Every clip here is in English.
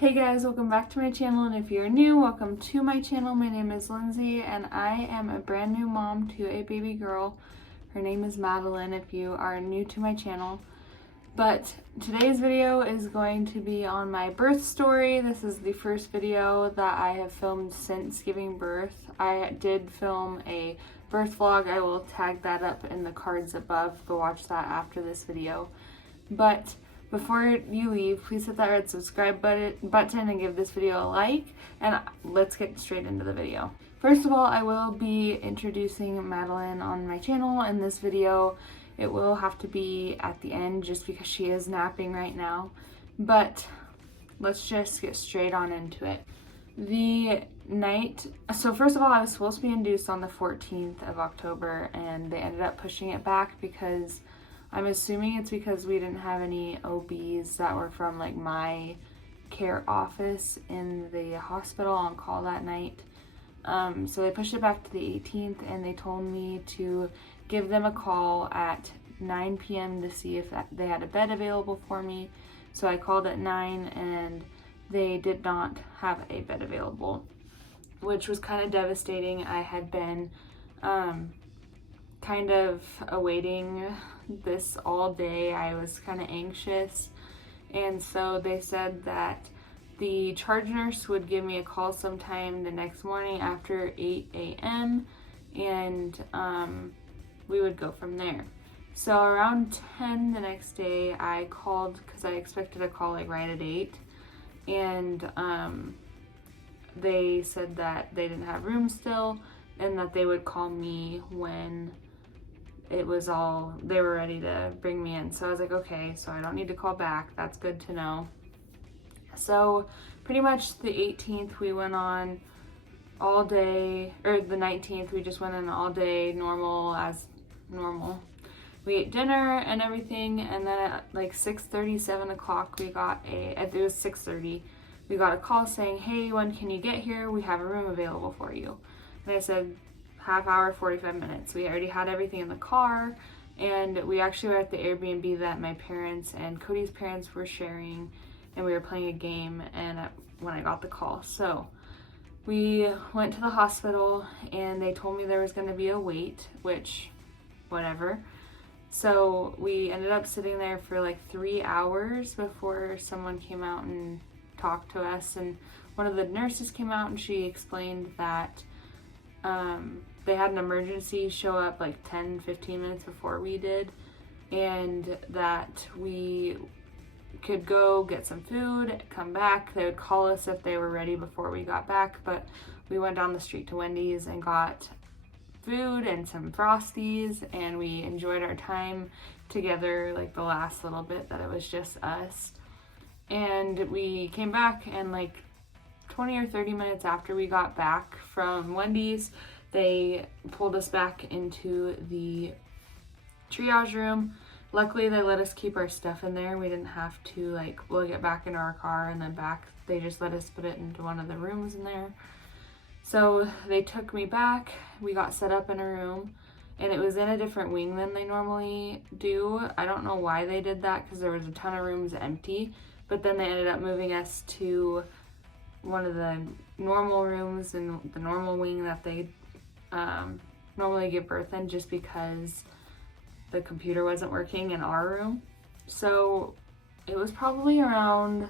Hey guys, welcome back to my channel, and if you're new, welcome to my channel. My name is Lindsay and I am a brand new mom to a baby girl. Her name is Madeline if you are new to my channel. But today's video is going to be on my birth story. This is the first video that I have filmed since giving birth. I did film a birth vlog. I will tag that up in the cards above. Go watch that after this video. But before you leave, please hit that red subscribe button and give this video a like, and let's get straight into the video. First of all, I will be introducing Madeline on my channel in this video. It will have to be at the end just because she is napping right now, but let's just get straight on into it. So first of all, I was supposed to be induced on the 14th of October, and they ended up pushing it back because I'm assuming it's because we didn't have any OBs that were from like my care office in the hospital on call that night. So they pushed it back to the 18th, and they told me to give them a call at 9 p.m. to see if they had a bed available for me. So I called at 9 and they did not have a bed available, which was kind of devastating. I had been kind of awaiting this all day. I was kind of anxious, and so they said that the charge nurse would give me a call sometime the next morning after 8 a.m. and we would go from there. So around 10 the next day, I called because I expected a call like right at 8, and they said that they didn't have room still and that they would call me when they were ready to bring me in. So I was like, okay, so I don't need to call back. That's good to know. So pretty much the 18th we went on all day, or the 19th we just went in all day normal as normal. We ate dinner and everything, and then at like 6:30, 7 o'clock it was 6:30, we got a call saying, hey, when can you get here? We have a room available for you. And I said, half hour, 45 minutes. We already had everything in the car, and we actually were at the Airbnb that my parents and Cody's parents were sharing, and we were playing a game when I got the call. So we went to the hospital, and they told me there was going to be a wait, which, whatever. So we ended up sitting there for like 3 hours before someone came out and talked to us, and one of the nurses came out and she explained that they had an emergency show up like 10-15 minutes before we did, and that we could go get some food, come back. They would call us if they were ready before we got back, but we went down the street to Wendy's and got food and some Frosties, and we enjoyed our time together, like the last little bit that it was just us. And we came back, and like 20 or 30 minutes after we got back from Wendy's, they pulled us back into the triage room. Luckily, they let us keep our stuff in there. We didn't have to like lug it back into our car and then back. They just let us put it into one of the rooms in there. So they took me back. We got set up in a room, and it was in a different wing than they normally do. I don't know why they did that because there was a ton of rooms empty, but then they ended up moving us to one of the normal rooms in the normal wing that they normally give birth in, just because the computer wasn't working in our room. So it was probably around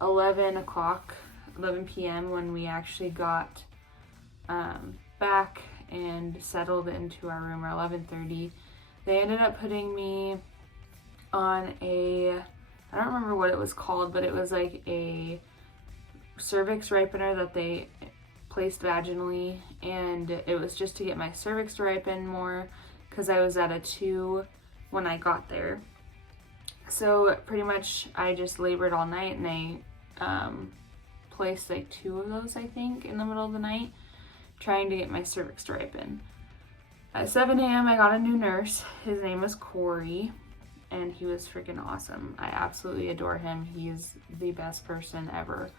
11 p.m. when we actually got back and settled into our room, or 11:30. They ended up putting me on I don't remember what it was called, but it was like a cervix ripener that they placed vaginally, and it was just to get my cervix to ripen more because I was at a 2 when I got there. So pretty much I just labored all night, and they placed like 2 of those, I think, in the middle of the night, trying to get my cervix to ripen. At 7 a.m. I got a new nurse. His name was Corey, and he was freaking awesome. I absolutely adore him. He is the best person ever.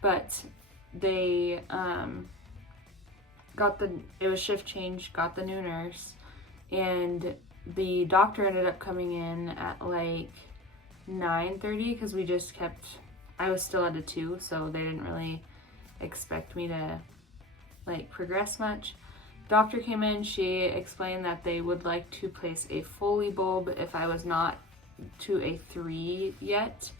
But they it was shift change, got the new nurse, and the doctor ended up coming in at like 9:30 because we just kept I was still at a 2, so they didn't really expect me to like progress much. Doctor came in, she explained that they would like to place a Foley bulb if I was not to a 3 yet.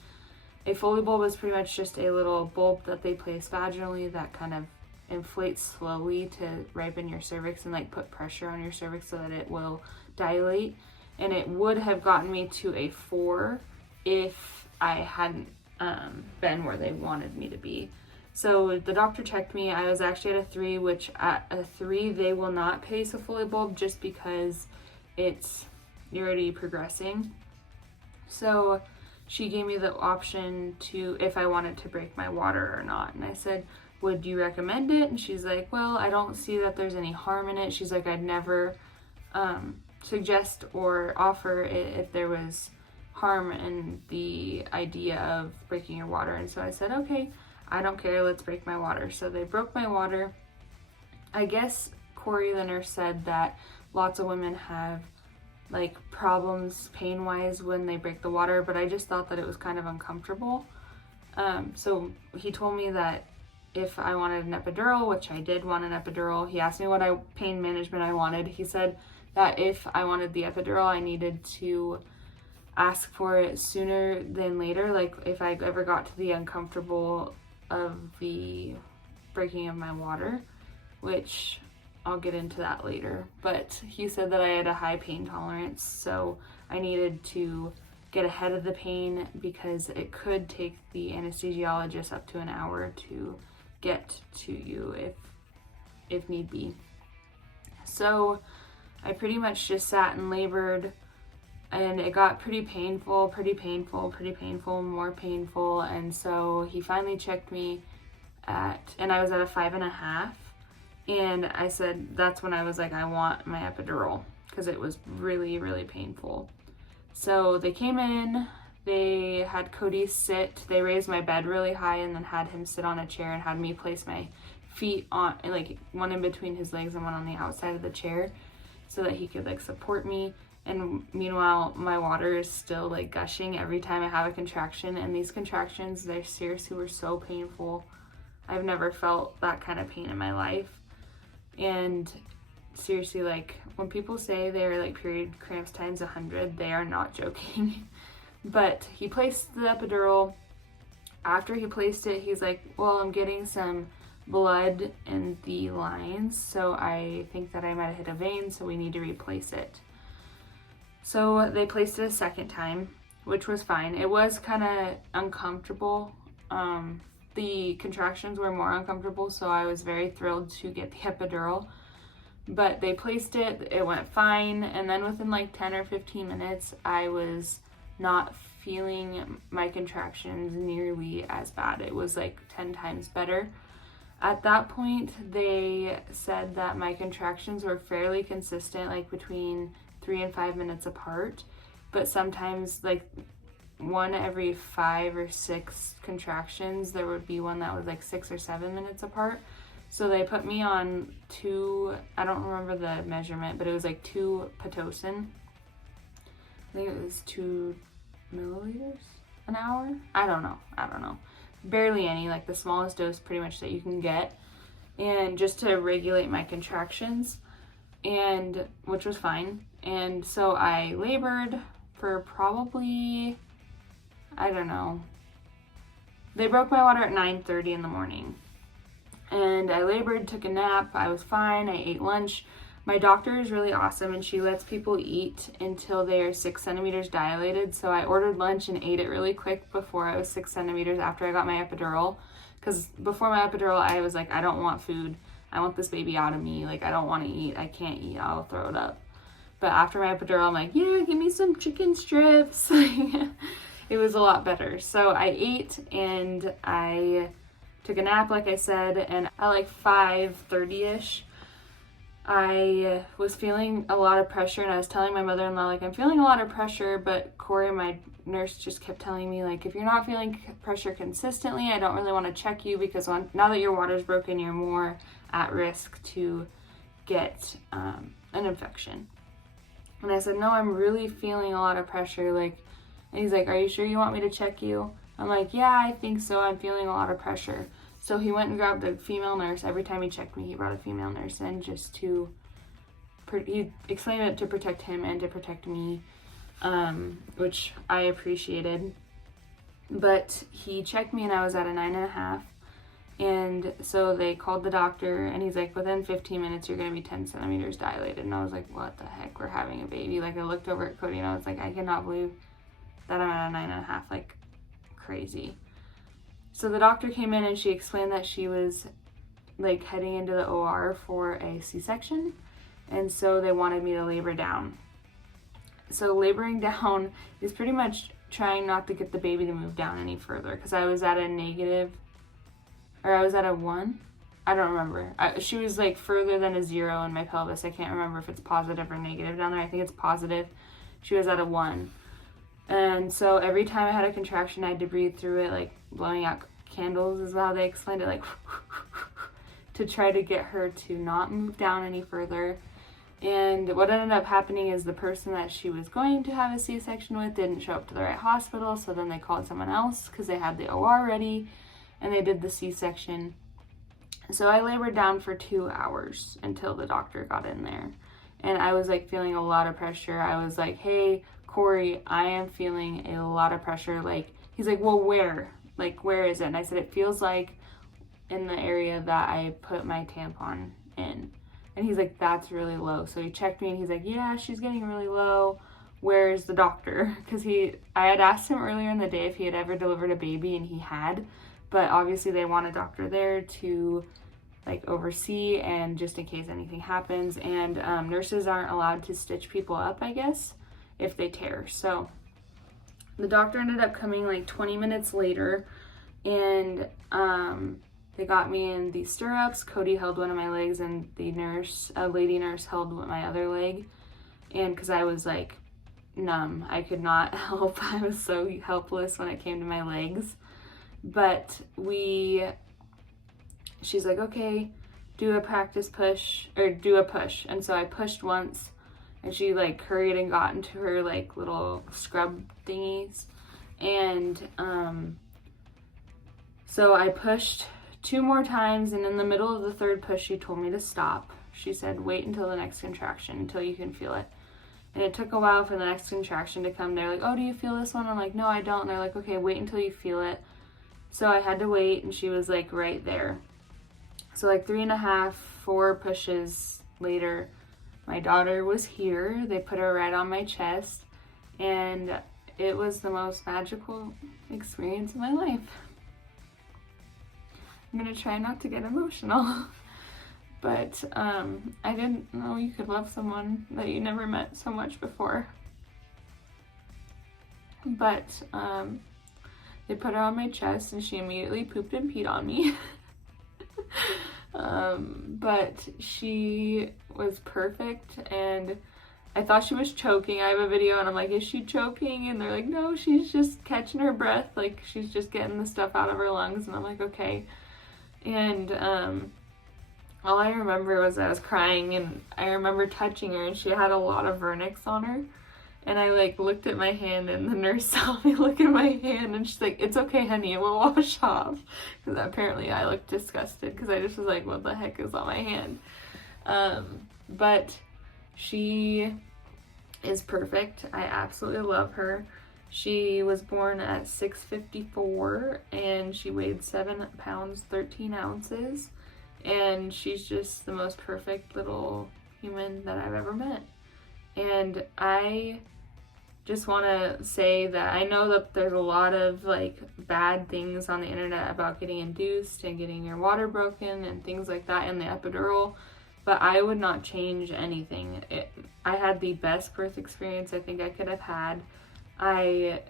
A Foley bulb is pretty much just a little bulb that they place vaginally that kind of inflates slowly to ripen your cervix and like put pressure on your cervix so that it will dilate. And it would have gotten me to a 4 if I hadn't been where they wanted me to be. So the doctor checked me. I was actually at a 3, which at a 3 they will not place a Foley bulb just because you're already progressing. So she gave me the option to if I wanted to break my water or not. And I said, would you recommend it? And she's like, well, I don't see that there's any harm in it. She's like, I'd never suggest or offer it if there was harm in the idea of breaking your water. And so I said, okay, I don't care, let's break my water. So they broke my water. I guess Corey, the nurse, said that lots of women have like problems pain-wise when they break the water, but I just thought that it was kind of uncomfortable. So he told me that if I wanted an epidural, which I did want an epidural, he asked me what pain management I wanted. He said that if I wanted the epidural, I needed to ask for it sooner than later, like if I ever got to the uncomfortable of the breaking of my water, which I'll get into that later. But he said that I had a high pain tolerance, so I needed to get ahead of the pain because it could take the anesthesiologist up to an hour to get to you if need be. So I pretty much just sat and labored, and it got pretty painful, more painful. And so he finally checked me and I was at a 5.5. And I said, that's when I was like, I want my epidural because it was really, really painful. So they came in, they had Cody sit, they raised my bed really high and then had him sit on a chair and had me place my feet on, like one in between his legs and one on the outside of the chair so that he could like support me. And meanwhile, my water is still like gushing every time I have a contraction. And these contractions, they seriously were so painful. I've never felt that kind of pain in my life. And seriously, like when people say they're like period cramps times 100, they are not joking. But he placed the epidural. After he placed it, he's like, well, I'm getting some blood in the lines, so I think that I might have hit a vein, so we need to replace it. So they placed it a second time, which was fine. It was kind of uncomfortable. The contractions were more uncomfortable, so I was very thrilled to get the epidural. But they placed it, it went fine, and then within like 10 or 15 minutes, I was not feeling my contractions nearly as bad. It was like 10 times better. At that point, they said that my contractions were fairly consistent, like between 3 and 5 minutes apart, but sometimes like one every 5 or 6 contractions, there would be one that was like 6 or 7 minutes apart. So they put me on 2, I don't remember the measurement, but it was like 2 Pitocin. I think it was 2 milliliters an hour. I don't know. Barely any, like the smallest dose pretty much that you can get. And just to regulate my contractions, and which was fine. And so I labored for probably, I don't know. They broke my water at 9:30 in the morning. And I labored, took a nap, I was fine, I ate lunch. My doctor is really awesome and she lets people eat until they are 6 centimeters dilated. So I ordered lunch and ate it really quick before I was 6 centimeters after I got my epidural. Because before my epidural, I was like, I don't want food. I want this baby out of me. Like, I don't want to eat. I can't eat. I'll throw it up. But after my epidural, I'm like, yeah, give me some chicken strips. It was a lot better. So I ate and I took a nap, like I said, and at like 5:30-ish, I was feeling a lot of pressure, and I was telling my mother-in-law, like, I'm feeling a lot of pressure, but Corey, my nurse, just kept telling me, like, if you're not feeling pressure consistently, I don't really want to check you, because now that your water's broken, you're more at risk to get an infection. And I said, no, I'm really feeling a lot of pressure, like, and he's like, are you sure you want me to check you? I'm like, yeah, I think so. I'm feeling a lot of pressure. So he went and grabbed a female nurse. Every time he checked me, he brought a female nurse in just to, he explained it to protect him and to protect me, which I appreciated. But he checked me and I was at a 9.5. And so they called the doctor and he's like, within 15 minutes, you're going to be 10 centimeters dilated. And I was like, what the heck? We're having a baby. Like, I looked over at Cody and I was like, I cannot believe that I'm at a 9.5. Like, crazy. So the doctor came in and she explained that she was like heading into the OR for a C-section. And so they wanted me to labor down. So laboring down is pretty much trying not to get the baby to move down any further, because I was at a negative, or I was at a 1. I don't remember. She was like further than a 0 in my pelvis. I can't remember if it's positive or negative down there. I think it's positive. She was at a 1. And so every time I had a contraction, I had to breathe through it, like blowing out candles is how they explained it, like to try to get her to not move down any further. And what ended up happening is the person that she was going to have a C-section with didn't show up to the right hospital, so then they called someone else because they had the OR ready, and they did the C-section. So I labored down for 2 hours until the doctor got in there. And I was like feeling a lot of pressure. I was like, hey, Corey, I am feeling a lot of pressure. Like, he's like, well, where? Like, where is it? And I said, it feels like in the area that I put my tampon in. And he's like, that's really low. So he checked me and he's like, yeah, she's getting really low. Where's the doctor? Because I had asked him earlier in the day if he had ever delivered a baby, and he had. But obviously they want a doctor there to like oversee and just in case anything happens. And nurses aren't allowed to stitch people up, I guess, if they tear. So the doctor ended up coming like 20 minutes later, and they got me in these stirrups. Cody held one of my legs, and the nurse, a lady nurse, held my other leg. And because I was like numb, I could not help. I was so helpless when it came to my legs. But she's like, okay, do a practice push, or do a push. And so I pushed once, and she like hurried and got into her like little scrub thingies. And so I pushed 2 more times, and in the middle of the 3rd push, she told me to stop. She said, wait until the next contraction, until you can feel it. And it took a while for the next contraction to come. They're like, oh, do you feel this one? I'm like, no, I don't. And they're like, okay, wait until you feel it. So I had to wait, and she was like right there. So like 3.5, 4 pushes later, my daughter was here. They put her right on my chest, and it was the most magical experience of my life. I'm gonna try not to get emotional. But I didn't know you could love someone that you never met so much before. But they put her on my chest, and she immediately pooped and peed on me. But she was perfect, and I thought she was choking. I have a video, and I'm like, is she choking? And they're like, no, she's just catching her breath. Like, she's just getting the stuff out of her lungs. And I'm like, okay. And all I remember was I was crying, and I remember touching her, and she had a lot of vernix on her. And I like looked at my hand, and the nurse saw me look at my hand, and she's like, it's okay, honey, it will wash off. Because apparently I looked disgusted, because I just was like, what the heck is on my hand? But she is perfect. I absolutely love her. She was born at 6'54", and she weighed 7 pounds, 13 ounces. And she's just the most perfect little human that I've ever met. And I just want to say that I know that there's a lot of like bad things on the internet about getting induced and getting your water broken and things like that, and the epidural, but I would not change anything. I had the best birth experience I think I could have had. I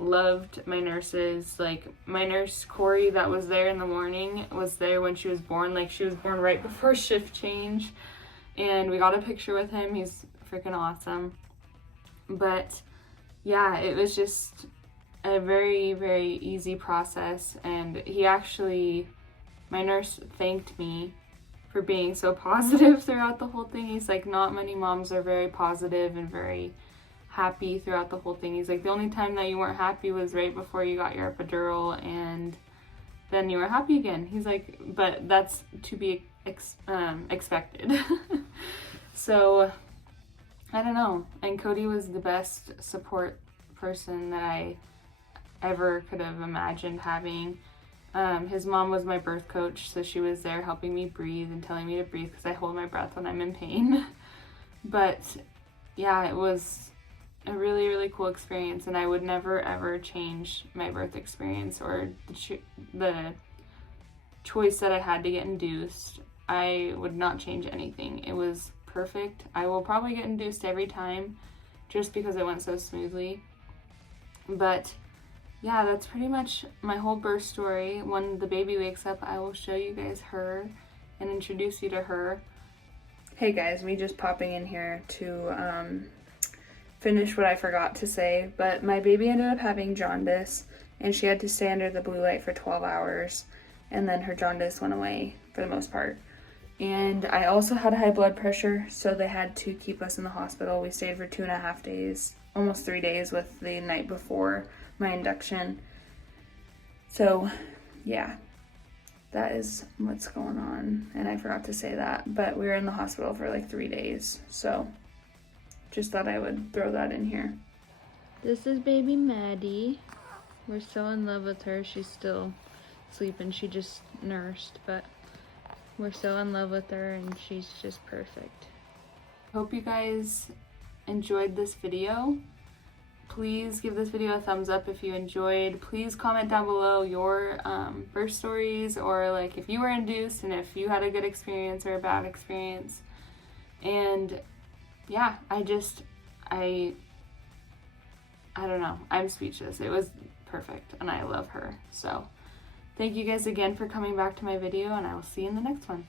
loved my nurses. Like, my nurse Corey that was there in the morning was there when she was born. Like, she was born right before shift change, and we got a picture with him. He's freaking awesome. But yeah, it was just a very, very easy process. And my nurse thanked me for being so positive throughout the whole thing. He's like, not many moms are very positive and very happy throughout the whole thing. He's like, the only time that you weren't happy was right before you got your epidural, and then you were happy again. He's like, but that's to be expected. So I don't know. And Cody was the best support person that I ever could have imagined having. His mom was my birth coach, so she was there helping me breathe and telling me to breathe because I hold my breath when I'm in pain. But yeah, it was a really, really cool experience, and I would never ever change my birth experience or the choice that I had to get induced. I would not change anything. It was perfect. I will probably get induced every time just because it went so smoothly. But yeah, that's pretty much my whole birth story. When the baby wakes up, I will show you guys her and introduce you to her. Hey guys, me just popping in here to finish what I forgot to say, but my baby ended up having jaundice, and she had to stay under the blue light for 12 hours, and then her jaundice went away for the most part. And I also had high blood pressure, so they had to keep us in the hospital. We stayed for 2.5 days, almost 3 days with the night before my induction. So yeah, that is what's going on, and I forgot to say that, but we were in the hospital for like 3 days, so just thought I would throw that in here. This is baby Maddie. We're so in love with her. She's still sleeping. She just nursed, but we're so in love with her, and she's just perfect. Hope you guys enjoyed this video. Please give this video a thumbs up if you enjoyed. Please comment down below your birth stories, or like if you were induced and if you had a good experience or a bad experience. And yeah, I don't know. I'm speechless. It was perfect, and I love her. So thank you guys again for coming back to my video, and I will see you in the next one.